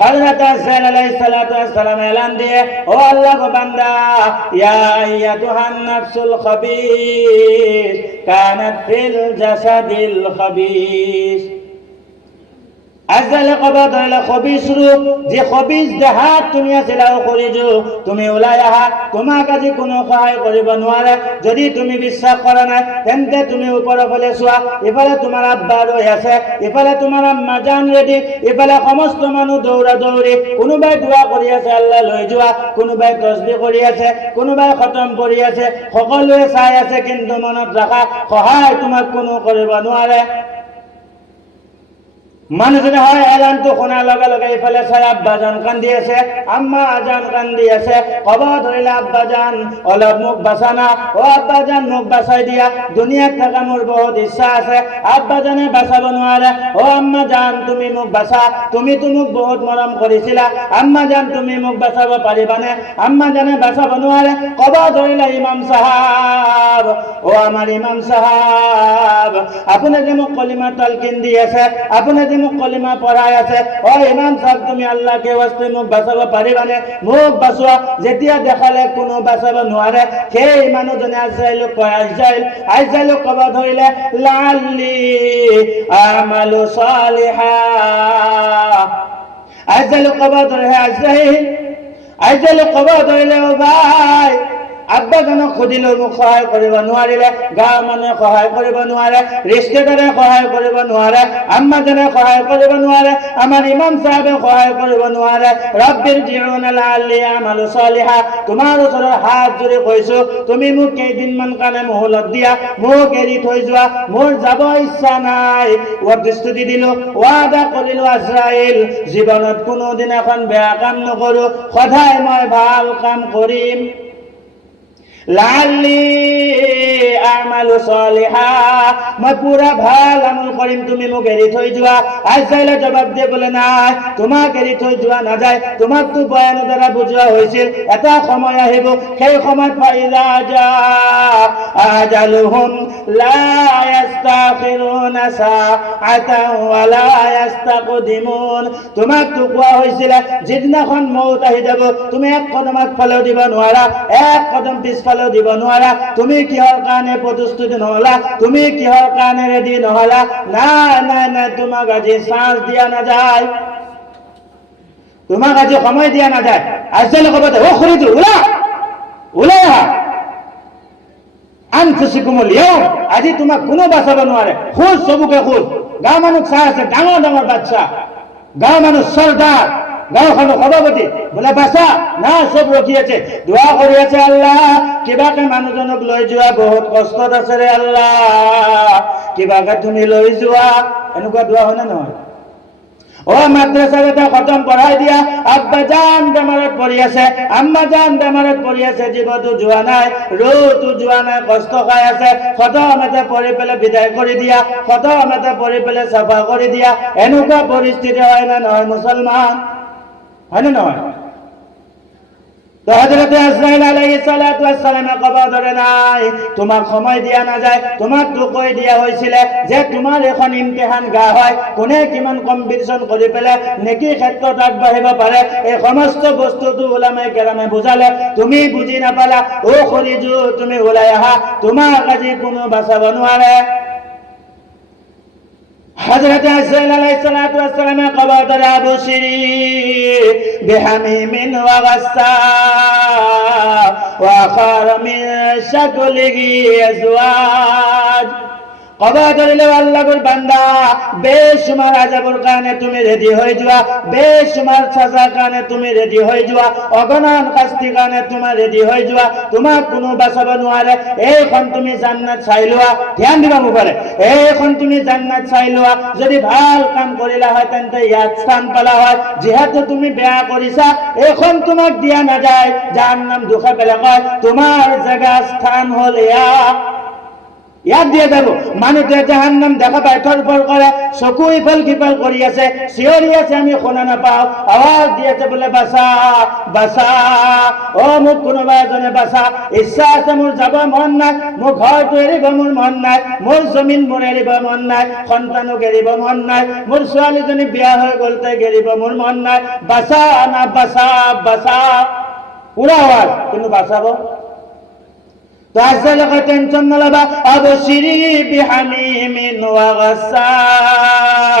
হযরত আজরাইল আলাইহিস সালাতু ওয়াস সালাম এলান দিয়ে, ও আল্লাহ গো বান্দা, ইয়া আইয়াতুহান নাফসুল খাবিস কানাত ফিল জাসাদিল খাবিস। আজরাইল কবর ধরলে খবিস রূপ, যে খবিস দেহাত তুমি আছিলাও করিজু, তুমি ওলাই আহা, তোমার কাছে কোনো সহায় কৰিব নোৱাৰে। যদি তুমি বিশ্বাস কৰা নাই তেন্তে তুমি ওপৰৰ ফালে চোৱা, এফালে তোমাৰ আব্বা ৰৈ আছে, এফালে তোমাৰ আম্মা জান ৰেডি, এফালে সমস্ত মানুহ দৌৰা দৌৰি, কোনোবাই দোৱা কৰি আছে আল্লাহ লৈ যোৱা, কোনোবাই তসবিহ কৰি আছে, কোনোবাই খতম কৰি আছে, সকলোৱে চাই আছে, কিন্তু মনত ৰাখা সহায় তোমাক কোনো কৰিব নোৱাৰে। মানুহজনে হয় এলানটো শুনাৰ লগে লগে ইফালে চাই আব্বাজান কান্দি আছে, আম্মা আজান কান্দি আছে। কব ধৰিলে আব্বাজান অলপ মোক বাঁচানা, ও আব্বাজান মোক বাঁচাই দিয়া, দুনিয়াত থকা মোৰ বহুত ইচ্ছা আছে। আব্বাজানে বাঁচাব নোৱাৰে। ও আম্মা জান তুমি মোক বাঁচা, তুমিতো মোক বহুত মৰম কৰিছিলা, আম্মা জান তুমি মোক বাঁচাব পাৰিবানে? আম্মা জানে বাঁচাব নোৱাৰে। কব ধৰিলে ইমাম সাহাব, ও আমাৰ ইমাম সাহাব, আপুনি যে মোক কলিমা তালকিন দি আছে, আপুনি যে মোক কলিমা পঢ়াই আছে, ও ইমাম সাহেব তুমি আল্লাহকে ওয়াস্তে মোক বাঁচাব পাৰিবানে? মোক বাঁচোৱা। যেতিয়া দেখালে কোনো বাঁচাব নোৱাৰে, সেই মানুহজনে আজৰাইলক কব ধৰিলে, লাল্লি আমালু সালিহা। আজৰাইলক কব ধৰিলে, আজৰাইলক কব ধৰিলে, ও ভাই, আব্বাজানক সুধিলেও মোক সহায় কৰিব নোৱাৰিলে, গাঁৱৰ মানুহে সহায় কৰিব নোৱাৰে, ৰিষ্টেদাৰে সহায় কৰিব নোৱাৰে, আম্মাজানে সহায় কৰিব নোৱাৰে, আমাৰ ইমাম সাহেবে সহায় কৰিব নোৱাৰে। ৰব্বিৰ জিউনা লাল্লি আমালু সালিহা, তোমাৰ ওচৰত হাত জোৰি কৈছো, তুমি মোক কেইদিনমান কাৰণে মহলত দিয়া, মোক এৰি থৈ যোৱা, মোৰ যাব ইচ্ছা নাই। প্ৰতিশ্ৰুতি দিলো, ৱাদা কৰিলো, আজৰাইল জীৱনত কোনোদিন এখন বেয়া কাম নকৰো, সদায় মই ভাল কাম কৰিম। লাল্লি আমালু সালিহা, মই পুরা ভাল আমল কৰিম, তুমি মোক এৰি থৈ যোৱা। আজৰাইলে জবাব দিয়ে বোলে, নাই, তোমাক এৰি থৈ যোৱা নাযায়, তোমাকতো বয়ানৰ দ্বাৰা বুজোৱা হৈছিল, এটা সময় আহিব, সেই সময়ত ফাইদা আজালুহুম লা ইস্তাখিরুনা সাআতান ওয়া লা ইস্তাকদিমুন। তোমাকতো কোৱা হৈছিল যিদিনাখন মৌত আহি যাব, তুমি এক কদম আগফালেও দিব নোৱাৰা, এক কদম পিছফালে দিব নোৱাৰা। তুমি কিহৰ কাৰণে প্ৰস্তুতি নহলা, তুমি কিহৰ কাৰণে ৰেডি নহলা? নাই নাই নাই, তোমাক আজি চান্স দিয়া নাযায়, তোমাক আজি সময় দিয়া নাযায়। আজৰাইলে ক'ব, ও খৰিজু ওলাই আহা, আনফুসিকুমুল ইয়াউম, আজি তোমাক কোনো বাঁচাব নোৱাৰে। খোজ, চবুকে খোজ, গাঁৱৰ মানুহ চাই আছে, ডাঙৰ ডাঙৰ বাচ্চা, গাঁৱৰ মানুহ চৰ্দাৰ, গাঁওখনৰ সভাপতি বোলে বাঁচা, না চব ৰখি আছে, দোৱা কৰি আছে, আল্লাহ কিবাকে মানুহজনক লৈ যোৱা, বহুত কষ্টত আছে ৰে আল্লাহ, কিবাকে তুমি লৈ যোৱা। এনেকুৱা দোৱা হয় নে নহয়? ও মাদ্রাসার এটা খতম করাই দিয়া, আব্বা জান বেমারত পড়ি আছে, আম্মা জান বেমারত পড়ি আছে, জীবতো যোৱা নাই, রোতো যোৱা নাই, কষ্ট খাই আছে, খতম এটা পড়ি পেলে বিদায় করে দিয়া, খতম এটা পড়ি পেলে সাফা করে দিয়া। এনেকুৱা পরিস্থিতি হয় না নহয় মুসলমান? হয় না নহয়? তো হযরত আজরাইল আলাইহিস সালাতু ওয়াস সালামে কবর ধরে নাই, তোমাক সময় দিয়া না যায়, তোমাক তো কই দিয়া হয়েছিল যে তোমার এখন ইমতিহান গা হয়, কোনে কিমান কম্পিটিশন কৰি পেলে নেকি ক্ষেত্ৰত আগবাঢ়িব পাৰে, এই সমস্ত বস্তুটো উলামায়ে কেৰামে বুজালে, তুমি বুজি নাপালা। ও খৰিজু তুমি ওলাই আহা, তোমাক আজি কোনো বাঁচাব নোৱাৰে। হযরত আজরাইল আলাইহিস সালাতু ওয়াস সালামে কবর ধরে, আবশিরি বিহামিমিন ওয়া গাসসা ওয়া খার মিন শাকলিহি আজওয়াজ। কবর ধরিলে আল্লাহর বান্দা, বেশুমার আযাবের কারণে তুমি রেডি হয়ে যাওয়া, বেশুমার সাজার কারণে তুমি রেডি হয়ে যাওয়া, অগণন শাস্তির কারণে তুমি রেডি হয়ে যাওয়া, তোমাক কোনো বাঁচাব নোৱাৰে। এইখন তুমি জান্নাত চাই লোৱা, ধ্যান দিবা মোবাইলে, এইখন তুমি জান্নাত চাই লোৱা। যদি ভাল কাম কৰিলা হয় তেন্তে ইয়াত স্থান পালা হয়, যিহেতু তুমি বেয়া কৰিছা, এইখন তোমাক দিয়া নাযায়, জাহান্নাম দুখে পেলে কয় তোমাৰ জাগা স্থান হ'ল ইয়াত দিয়ে যাব মানুহটোৱে জাহান্নাম দেখা পাই থৰফৰ কৰে, চকু ইফাল সিফাল কৰি আছে, চিঞৰি আছে, আমি শুনা নাপাওঁ, আৱাজ দি আছে বোলে বাচা বাচা, অ মোক কোনোবা এজনে বাচা, ইচ্ছা আছে মোৰ যাব মন নাই, মোৰ ঘৰটো এৰিব মোৰ মন নাই, মোৰ জমিন মোৰ এৰিব মন নাই, সন্তানক এৰিব মন নাই, মোৰ ছোৱালীজনী বিয়া হৈ গ'ল তাইক এৰিব মোৰ মন নাই, বাচা না বাচা বাচা, পুৰা আৱাজ, কিন্তু বাচাব। তো আজকে টেনশন নলবা, আবশিরি বিহামিমিন ওয়া গাসসাক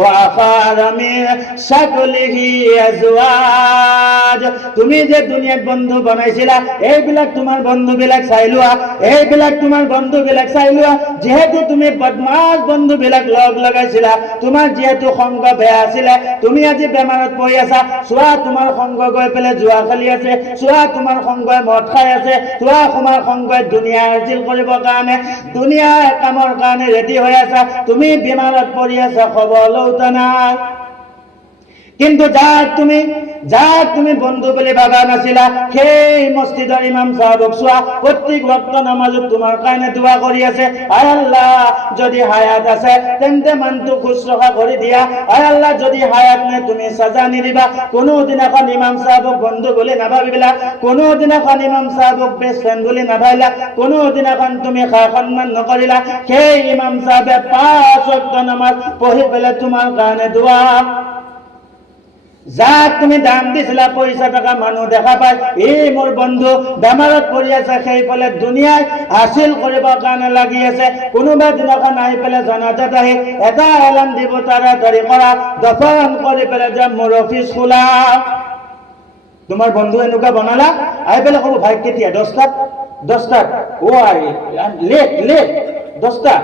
ওয়া আখার মিন শাকলিহি আজওয়াজ। তুমি যে দুনিয়াত বন্ধু বনাইছিলা, এইবিলাক তোমাৰ বন্ধুবিলাক চাই লোৱা, এইবিলাক তোমাৰ বন্ধুবিলাক চাই লোৱা, যিহেতু তুমি বদমাছ বন্ধুবিলাক লগ লগাইছিলা, তোমাৰ যিহেতু সংগ বেয়া আছিলে, তুমি আজি বেমাৰত পৰি আছা, চোৱা তোমাৰ সংগ গৈ পেলাই জুৱা খেলি আছে, চোৱা তোমাৰ সংগই মদ খাই আছে, চোৱা তোমাৰ সংগই দুনিয়া হাজিল কৰিবৰ কাৰণে, দুনিয়াৰ কামৰ কাৰণে ৰেডি হৈ আছা, তুমি বেমাৰত পৰি আছা, খবৰ লওঁতা নাই। কিন্তু যাক তুমি বন্ধু বুলি ভাবা নাছিলা, সেই মসজিদৰ ইমাম সাহেবক চোৱা, প্ৰত্যেক ওয়াক্ত নামাজত তোমাৰ কাৰণে দোয়া কৰি আছে, আয় আল্লাহ যদি হায়াত আছে তেন্তে মানুহটো শুশ্ৰূষা কৰি দিয়া, আয় আল্লাহ যদি হায়াত নাই তুমি সাজা নিদিবা। কোনো দিনাখন ইমাম সাহেবক বন্ধু বুলি নাভাবিলা, কোনো দিনাখন ইমাম সাহেবক বেষ্ট ফ্ৰেণ্ড বুলি নাভাবিলা, কোনো দিনাখন তুমি সন্মান নকৰিলা, সেই ইমাম সাহেবে 5 ওয়াক্ত নামাজ পঢ়ি পেলাই তোমাৰ কাৰণে দোয়া, যাক তুমি দাম দিছিলা পইচা টকা মানুহ দেখা পায়, এই মোৰ বন্ধু বেমাৰত পৰি আছে, সেইফালে দুনিয়াই হাসিল কৰিবৰ কাৰণে লাগি আছে, কোনোবা দিনাখন আহি পেলাই জনাজাত আহি এটা এলান দিব, তাড়াতাড়ি কৰা, দফন কৰি পেলাই যে মোৰ অফিচ খোলা। তোমাৰ বন্ধু এনেকুৱা বনালা, আহি পেলাই ক'ব ভাই কেতিয়া, 10টাত, অ আই লেট 10টা,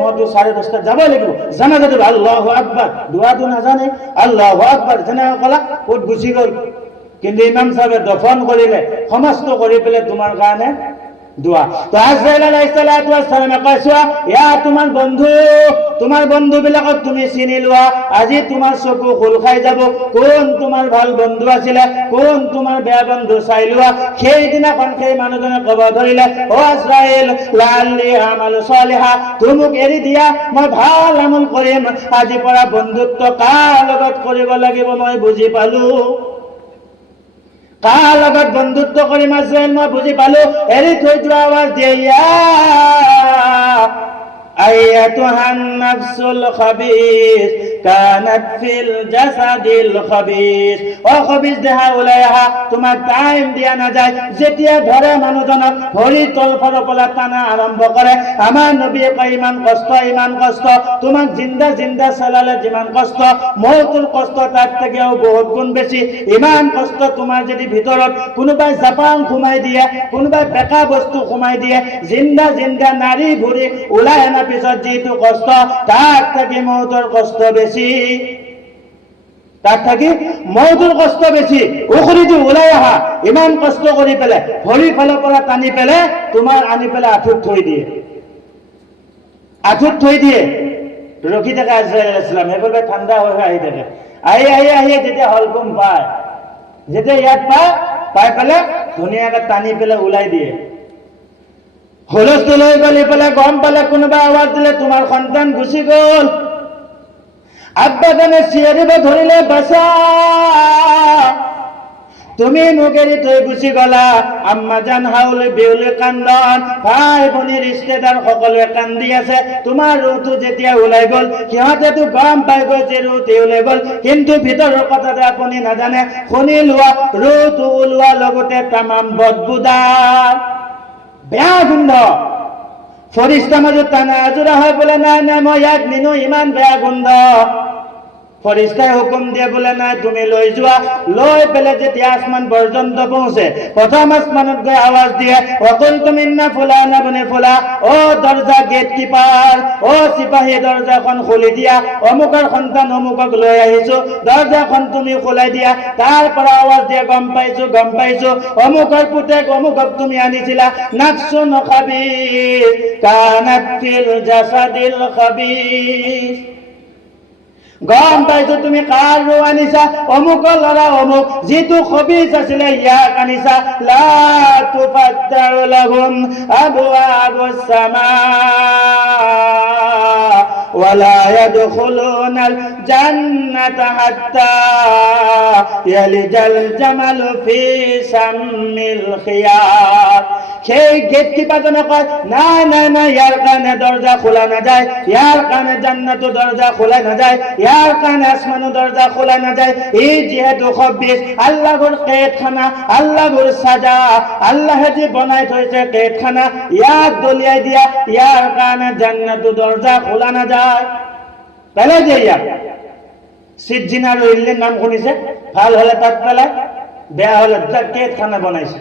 মইতো 10:30 যাবই লাগিব, জানাজাটো আল্লাহু আকবার, দোৱাটো নাজানে, আল্লাহু আকবার যেনেকৈ ক'লা ক'ত গুচি গ'ল। কিন্তু ইমাম সাহেবে দফন কৰিলে, সমস্ত কৰি পেলাই তোমাৰ কাৰণে দোয়া। তো আজরাইল আলাইহিস সালাতু ওয়াস সালামে কৈছো, ইয়া তোমাৰ বন্ধু বিলাকক তুমি চিনি লোৱা, আজি তোমাৰ চকু খোল খাই যাব, কোন তোমাৰ ভাল বন্ধু আছিলে, কোন তোমাৰ বেয়া বন্ধু চাই লোৱা। সেইদিনাখন সেই মানুহজনে ক'ব ধৰিলে, অ আজৰাইল লাল্লি আমালু সালিহা, তুমুক এৰি দিয়া, মই ভাল আমল কৰিম, আজি পৰা বন্ধুত্ব কাৰ লগত কৰিব লাগিব মই বুজি পালো, কাৰ লগত বন্ধুত্ব কৰিম আজৰাইল মই বুজি পালো। এৰি থৈ যোৱা আৱাজ দিয়ে, ইয়া আইয়াতুহান নাফসুল খাবিস কানাত ফিল জাসাদিল খাবিস, ও খাবিস দেহা ওলাই আহা, তোমাক টাইম দিয়া নাযায়, যেতিয়া ধৰে মানুহজনক ভৰি তলফালৰ পৰা টানা আৰম্ভ কৰে, আমাৰ নবীয়ে কয় ইমান কষ্ট, তোমাক জিন্দা চলালে যিমান কষ্ট, মৌতুৰ কষ্ট তাত থেকেও বহুত গুণ বেছি। ইমান কষ্ট তোমাৰ যদি ভিতৰত কোনোবাই জাপান সোমাই দিয়ে, কোনোবাই বেকা বস্তু সোমাই দিয়ে, জিন্দা নাৰী ভৰি ওলাই অনাৰ পিছত যিটো কষ্ট, তাত থাকি মৌতুৰ কষ্ট বেছি, তাত থাকি মৌতুৰ কষ্ট বেছি। উখৰিটো ওলাই আহা, ইমান কষ্ট কৰি পেলাই ভৰি ফালৰ পৰা টানি পেলাই তোমাৰ আনি পেলাই আঁঠুত থৈ দিয়ে, ৰখি থাকে আজৰাইল আলাইহিস সালাম, সেইফালে ঠাণ্ডা হৈ আহি থাকে, আহি যেতিয়া হলকুম পায়, যেতিয়া ইয়াত পাই পেলাই ধুনীয়াকে টানি পেলাই ওলাই দিয়ে। হুলস্থুল হৈ গ'ল, ইফালে গম পালে কোনোবা আৱাজ দিলে তোমাৰ সন্তান গুচি গ'ল, আব্বাজানে চিঞৰিব ধৰিলে, বাচা, তুমি মোক এৰি থৈ গুচি গলা। আম্মাজান হাউলি বিউলি কান্দন, ভাই ভনী ৰিষ্টেদাৰ সকলোৱে কান্দি আছে, তোমাৰ ৰুহটো যেতিয়া ওলাই গ'ল, সিহঁতেতো গম পাই গৈ যে ৰুহটো ওলাই গ'ল, কিন্তু ভিতৰৰ কথাটো আপুনি নাজানে, শুনি লোৱা, ৰুহটো ওলোৱাৰ লগতে তামাম বদবুদাৰ বেয়া গোন্ধ, ফৰিস্তা মাজত টানা আজোৰা হৈ বোলে নাই মই ইয়াক নিনো, ইমান বেয়া গোন্ধ। ফৰিস্তাই হুকুম দিয়ে বোলে নাই তুমি লৈ যোৱা, লৈ পেলাই যেতিয়া আসমান পৰ্যন্ত পৌঁছে, প্ৰথম আসমানত গৈ আৱাজ দিয়ে, ওয়াকুলতুম ইন্না ফুলানা বুনি ফুলা, ও দরজা গেট কিপার, ও সিপাহী দরজাখন খুলি দিয়া, অমুকৰ সন্তান অমুকক লৈ আহিছো, দরজাখন তুমি খুলাই দিয়া। তাৰ পৰা আৱাজ দিয়ে, গম পাইছো অমুকৰ পুতেক অমুকক তুমি আনিছিলা, নাফসুন খাবিস কানাত ফিল জাসাদিল খাবিস, গম পাইছো তুমি কাৰ ৰো আনিছা, অমুক ল'ৰা অমুক, যিটো খবিজ আছিলে ইয়াক আনিছা। লা তুফাত্তাউ লাহুম আবৱাবুস সামা ওয়ালা ইয়াদখুলুনাল জান্নাতা হাত্তা ইয়ালিজাল জামালু ফি সাম্মিল খিয়াত। সেই গেট কিপারজনে কয় নাই নাই নাই, ইয়ার কারণে দরজা খোলা না যায়, ইয়ার কারণে জান্নাতও দরজা খোলা না যায়, ইয়ার কারণে আসমানও দরজা খোলা না যায়। এই যেহেতু খবিস, আল্লাহর কেদখানা, আল্লাহর সাজা, আল্লাহে যে বনাই থৈছে কেদখানা, ইয়াক দলিয়াই দিয়া ইয়ার কারণে জান্নাতও দরজা খোলা না যায়। পেলাই দিয়ে ইয়াক সিজ্জিন আর ইল্লির নাম শুনিছে, ভাল হলে তাত পেলাই, বেয়া হলে কেদখানা বনাইছে।